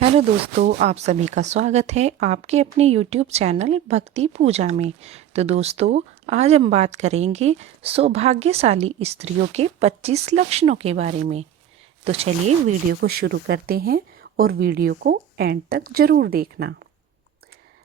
Hello दोस्तों, आप सभी का स्वागत है आपके अपने YouTube चैनल भक्ति पूजा में। तो दोस्तों, आज हम बात करेंगे सौभाग्यशाली स्त्रियों के 25 लक्षणों के बारे में। तो चलिए वीडियो को शुरू करते हैं और वीडियो को एंड तक जरूर देखना।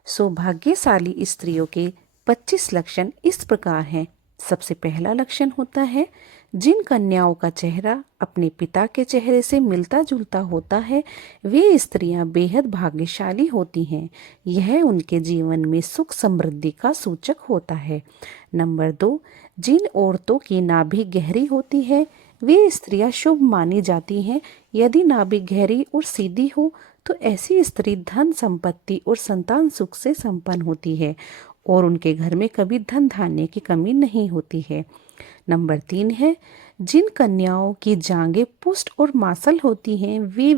सौभाग्यशाली स्त्रियों के 25 लक्षण इस प्रकार हैं। सबसे पहला लक्षण होता है, जिन कन्याओं का चेहरा अपने पिता के चेहरे से मिलता जुलता होता है वे स्त्रियां बेहद भाग्यशाली होती हैं। यह उनके जीवन में सुख समृद्धि का सूचक होता है। नंबर 2, जिन औरतों की नाभि गहरी होती है वे स्त्रियां शुभ मानी जाती हैं। यदि नाभि गहरी और सीधी हो तो ऐसी स्त्री धन संपत्ति और संतान सुख से संपन्न होती है और उनके घर में कभी धन धान्य की कमी नहीं होती है। नंबर 3 है, जिन कन्याओं की जांघें पुष्ट और मांसल होती हैं वे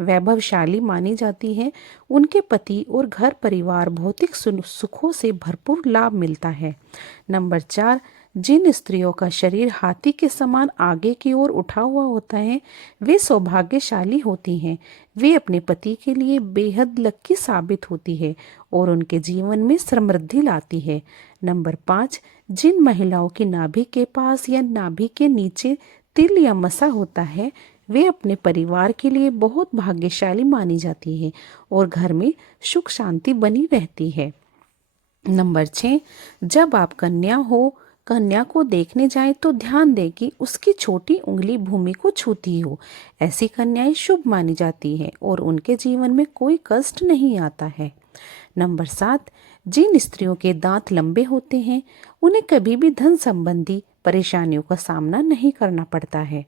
वैभवशाली मानी जाती हैं। उनके पति और घर परिवार भौतिक सुखों से भरपूर लाभ मिलता है। नंबर 4, जिन स्त्रियों का शरीर हाथी के समान आगे की ओर उठा हुआ होता है वे सौभाग्यशाली होती हैं। वे अपने पति के लिए बेहद लकी साबित होती है और उनके जीवन में समृद्धि लाती है। नंबर 5, जिन महिलाओं की नाभि के पास या नाभि के नीचे तिल या मसा होता है वे अपने परिवार के लिए बहुत भाग्यशाली मानी जाती है और घर में सुख शांति बनी रहती है। नंबर 6, जब आप कन्या को देखने जाएं तो ध्यान दें कि उसकी छोटी उंगली भूमि को छूती हो। ऐसी कन्याएं शुभ मानी जाती हैं और उनके जीवन में कोई कष्ट नहीं आता है। नंबर 7, जिन स्त्रियों के दांत लंबे होते हैं उन्हें कभी भी धन संबंधी परेशानियों का सामना नहीं करना पड़ता है।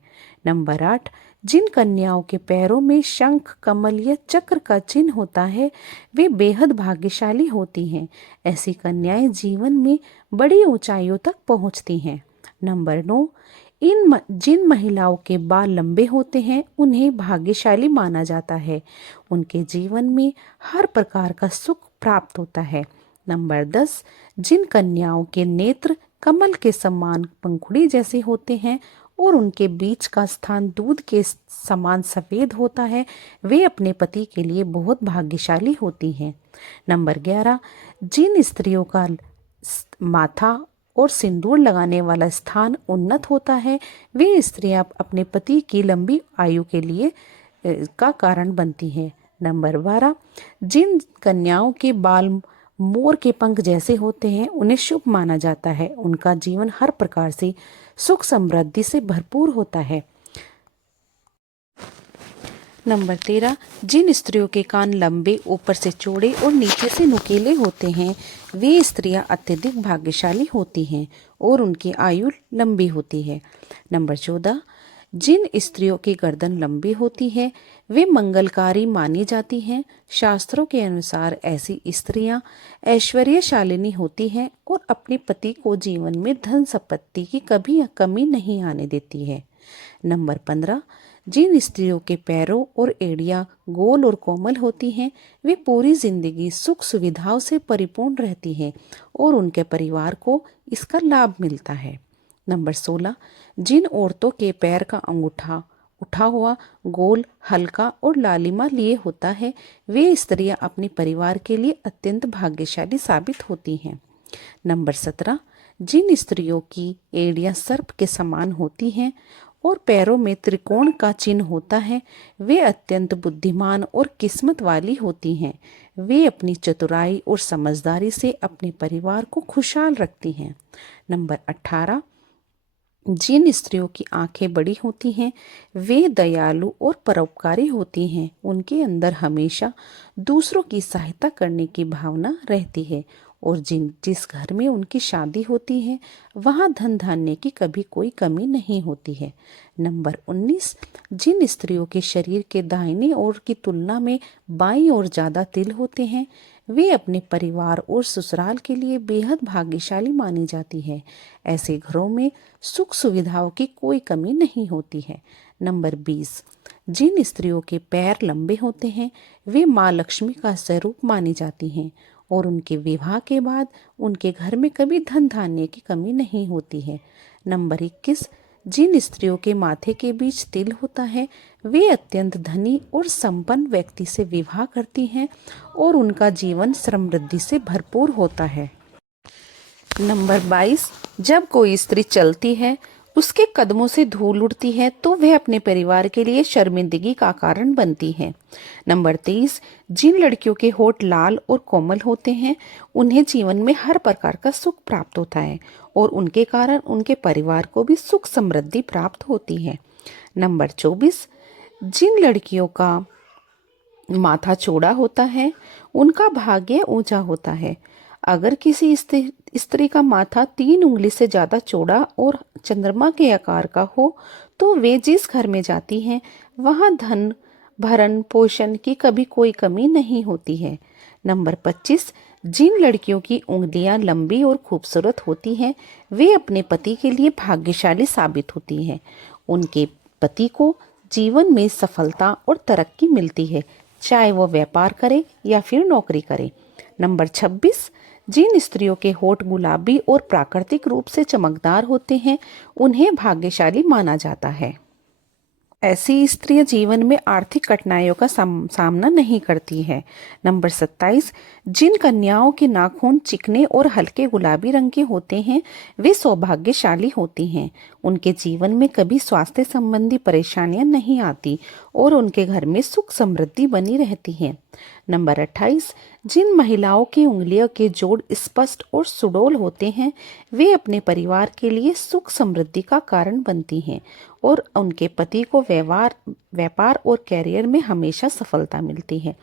नंबर 8, जिन कन्याओं के पैरों में शंख, कमल या चक्र का चिन्ह होता है वे बेहद भाग्यशाली होती हैं। ऐसी कन्याएं जीवन में बड़ी ऊंचाइयों तक पहुंचती हैं। नंबर 9, जिन महिलाओं के बाल लंबे होते हैं उन्हें भाग्यशाली माना जाता है। उनके जीवन में हर प्रकार का सुख प्राप्त होता है। नंबर 10, जिन कन्याओं के नेत्र कमल के समान पंखुड़ी जैसे होते हैं और उनके बीच का स्थान दूध के समान सफेद होता है वे अपने पति के लिए बहुत भाग्यशाली होती हैं। नंबर 11, जिन स्त्रियों का माथा और सिंदूर लगाने वाला स्थान उन्नत होता है वे स्त्रियां अपने पति की लंबी आयु के लिए का कारण बनती हैं। नंबर 12, जिन कन्याओं के बाल मोर के पंख जैसे होते हैं उन्हें शुभ माना जाता है। उनका जीवन हर प्रकार से सुख समृद्धि से भरपूर होता है। नंबर 13, जिन स्त्रियों के कान लंबे, ऊपर से चौड़े और नीचे से नुकीले होते हैं वे स्त्रियां अत्यधिक भाग्यशाली होती हैं और उनकी आयु लंबी होती है। नंबर 14, जिन स्त्रियों की गर्दन लंबी होती है वे मंगलकारी मानी जाती हैं। शास्त्रों के अनुसार ऐसी स्त्रियां ऐश्वर्यशालिनी होती हैं और अपने पति को जीवन में धन संपत्ति की कभी कमी नहीं आने देती है। नंबर 15, जिन स्त्रियों के पैरों और एड़ियां गोल और कोमल होती हैं वे पूरी जिंदगी सुख सुविधाओं से परिपूर्ण रहती हैं और उनके परिवार को इसका लाभ मिलता है। नंबर 16, जिन औरतों के पैर का अंगूठा उठा हुआ, गोल, हल्का और लालिमा लिए होता है वे स्त्रियां अपने परिवार के लिए अत्यंत भाग्यशाली साबित होती हैं। नंबर 17, जिन स्त्रियों की एड़ियां सर्प के समान होती हैं और पैरों में त्रिकोण का चिन्ह होता है वे अत्यंत बुद्धिमान और किस्मत वाली होती हैं। वे अपनी चतुराई और समझदारी से अपने परिवार को खुशहाल रखती हैं। नंबर 18, जिन स्त्रियों की आंखें बड़ी होती हैं वे दयालु और परोपकारी होती हैं। उनके अंदर हमेशा दूसरों की सहायता करने की भावना रहती है और जिस घर में उनकी शादी होती है वहाँ धन धान्य की कभी कोई कमी नहीं होती है। नंबर 19, जिन स्त्रियों के शरीर के दाहिने ओर की तुलना में बाईं ओर ज़्यादा तिल होते हैं वे अपने परिवार और ससुराल के लिए बेहद भाग्यशाली मानी जाती है। ऐसे घरों में सुख सुविधाओं की कोई कमी नहीं होती है। नंबर 20, जिन स्त्रियों के पैर लंबे होते हैं वे माँ लक्ष्मी का स्वरूप मानी जाती हैं और उनके विवाह के बाद उनके घर में कभी धन धान्य की कमी नहीं होती है। नंबर 21, जिन स्त्रियों के माथे के बीच तिल होता है वे अत्यंत धनी और संपन्न व्यक्ति से विवाह करती हैं और उनका जीवन समृद्धि से भरपूर होता है। नंबर 22, जब कोई स्त्री चलती है उसके कदमों से धूल उड़ती है तो वह अपने परिवार के लिए शर्मिंदगी का कारण बनती है। नंबर 23, जिन लड़कियों के होठ लाल और कोमल होते हैं उन्हें जीवन में हर प्रकार का सुख प्राप्त होता है और उनके कारण उनके परिवार को भी सुख समृद्धि प्राप्त होती है। नंबर 24, जिन लड़कियों का माथा चौड़ा होता है उनका भाग्य ऊंचा होता है। अगर किसी स्त्री का माथा 3 उंगली से ज्यादा चौड़ा और चंद्रमा के आकार का हो तो वे जिस घर में जाती हैं वहां धन भरण पोषण की कभी कोई कमी नहीं होती है। नंबर 25, जिन लड़कियों की उंगलियां लंबी और खूबसूरत होती हैं वे अपने पति के लिए भाग्यशाली साबित होती हैं। उनके पति को जीवन में सफलता और तरक्की मिलती है, चाहे वो व्यापार करे या फिर नौकरी करे। नंबर 26, जिन स्त्रियों के होठ गुलाबी और प्राकृतिक रूप से चमकदार होते हैं उन्हें भाग्यशाली माना जाता है। ऐसी स्त्रियां जीवन में आर्थिक कठिनाइयों का सामना नहीं करती है। नंबर 27, जिन कन्याओं के नाखून चिकने और हल्के गुलाबी रंग के होते हैं वे सौभाग्यशाली होती हैं। उनके जीवन में कभी स्वास्थ्य संबंधी परेशानियां नहीं आती और उनके घर में सुख समृद्धि बनी रहती है। नंबर 28, जिन महिलाओं की उंगलियों के जोड़ स्पष्ट और सुडौल होते हैं वे अपने परिवार के लिए सुख समृद्धि का कारण बनती हैं और उनके पति को व्यापार और कैरियर में हमेशा सफलता मिलती है।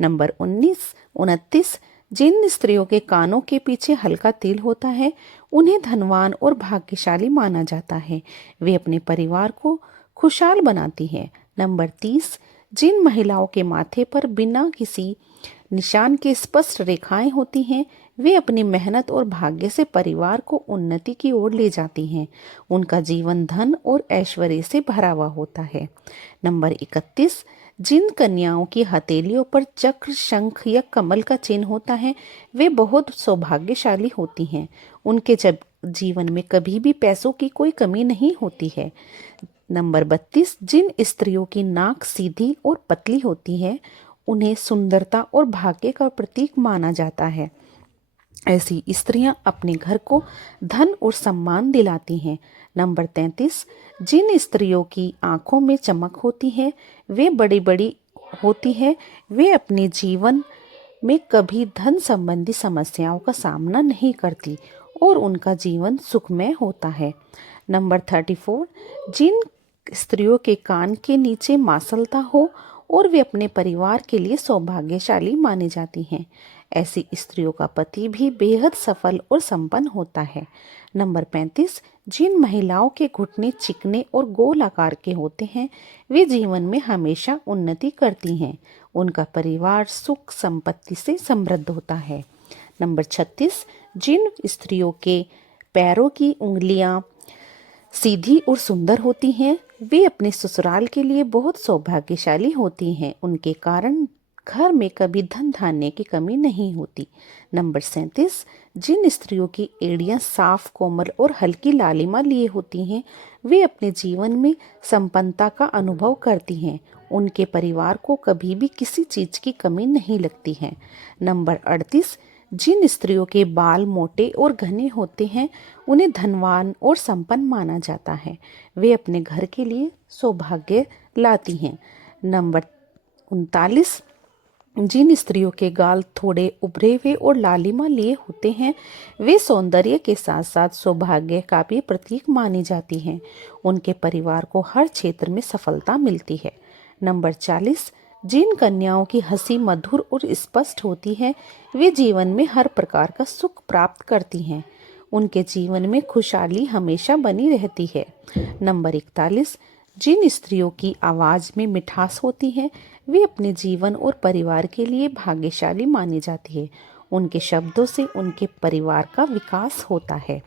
नंबर 29 जिन स्त्रियों के कानों के पीछे हल्का तिल होता है उन्हें धनवान और भाग्यशाली माना जाता है। वे अपने परिवार को खुशहाल बनाती है। नंबर 30, जिन महिलाओं के माथे पर बिना किसी निशान के स्पष्ट रेखाएं होती हैं वे अपनी मेहनत और भाग्य से परिवार को उन्नति की ओर ले जाती हैं। उनका जीवन धन और ऐश्वर्य से भरा हुआ होता है। नंबर 31, जिन कन्याओं की हथेलियों पर चक्र शंख या कमल का चिन्ह होता है वे बहुत सौभाग्यशाली होती हैं। उनके जीवन में कभी भी पैसों की कोई कमी नहीं होती है। नंबर 32, जिन स्त्रियों की नाक सीधी और पतली होती है उन्हें सुंदरता और भाग्य का प्रतीक माना जाता है। ऐसी स्त्रियां अपने घर को धन और सम्मान दिलाती हैं। नंबर 33, जिन स्त्रियों की आंखों में चमक होती है वे बड़ी बड़ी होती है वे अपने जीवन में कभी धन संबंधी समस्याओं का सामना नहीं करती और उनका जीवन सुखमय होता है। नंबर 34, जिन स्त्रियों के कान के नीचे मासलता हो और वे अपने परिवार के लिए सौभाग्यशाली मानी जाती हैं। ऐसी स्त्रियों का पति भी बेहद सफल और संपन्न होता है। नंबर 35, जिन महिलाओं के घुटने चिकने और गोल आकार के होते हैं वे जीवन में हमेशा उन्नति करती हैं। उनका परिवार सुख संपत्ति से समृद्ध होता है। नंबर 36, जिन स्त्रियों के पैरों की उंगलियां सीधी और सुंदर होती हैं वे अपने ससुराल के लिए बहुत सौभाग्यशाली होती हैं। उनके कारण घर में कभी धन धान्य की कमी नहीं होती। नंबर 37, जिन स्त्रियों की एड़ियां साफ कोमल और हल्की लालिमा लिए होती हैं वे अपने जीवन में संपन्नता का अनुभव करती हैं। उनके परिवार को कभी भी किसी चीज की कमी नहीं लगती है। नंबर 38, जिन स्त्रियों के बाल मोटे और घने होते हैं उन्हें धनवान और संपन्न माना जाता है। वे अपने घर के लिए सौभाग्य लाती हैं। नंबर 39, जिन स्त्रियों के गाल थोड़े उभरे हुए और लालिमा लिए होते हैं वे सौंदर्य के साथ साथ सौभाग्य का भी प्रतीक मानी जाती हैं। उनके परिवार को हर क्षेत्र में सफलता मिलती है। नंबर 40, जिन कन्याओं की हंसी मधुर और स्पष्ट होती है वे जीवन में हर प्रकार का सुख प्राप्त करती हैं। उनके जीवन में खुशहाली हमेशा बनी रहती है। नंबर 41, जिन स्त्रियों की आवाज में मिठास होती है वे अपने जीवन और परिवार के लिए भाग्यशाली मानी जाती है। उनके शब्दों से उनके परिवार का विकास होता है।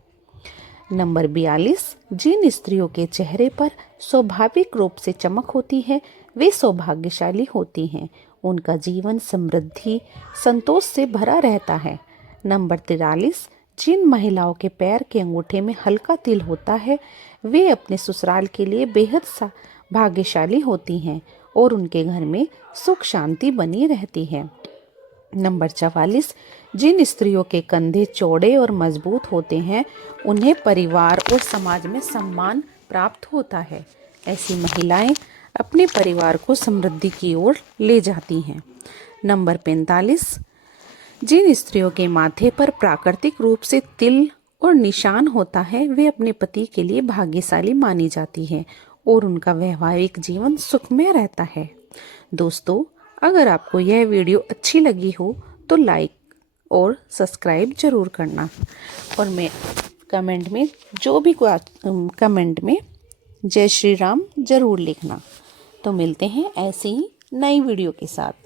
नंबर 42, जिन स्त्रियों के चेहरे पर स्वाभाविक रूप से चमक होती है वे सौभाग्यशाली होती हैं। उनका जीवन समृद्धि संतोष से भरा रहता है। नंबर 43, जिन महिलाओं के पैर के अंगूठे में हल्का तिल होता है वे अपने ससुराल के लिए बेहद भाग्यशाली होती हैं और उनके घर में सुख शांति बनी रहती है। नंबर 44, जिन स्त्रियों के कंधे चौड़े और मजबूत होते हैं उन्हें परिवार और समाज में सम्मान प्राप्त होता है। ऐसी महिलाएं अपने परिवार को समृद्धि की ओर ले जाती हैं। नंबर 45, जिन स्त्रियों के माथे पर प्राकृतिक रूप से तिल और निशान होता है वे अपने पति के लिए भाग्यशाली मानी जाती है और उनका वैवाहिक जीवन सुखमय रहता है। दोस्तों, अगर आपको यह वीडियो अच्छी लगी हो तो लाइक और सब्सक्राइब जरूर करना और मैं कमेंट में कमेंट में जय श्री राम जरूर लिखना। तो मिलते हैं ऐसी ही नई वीडियो के साथ।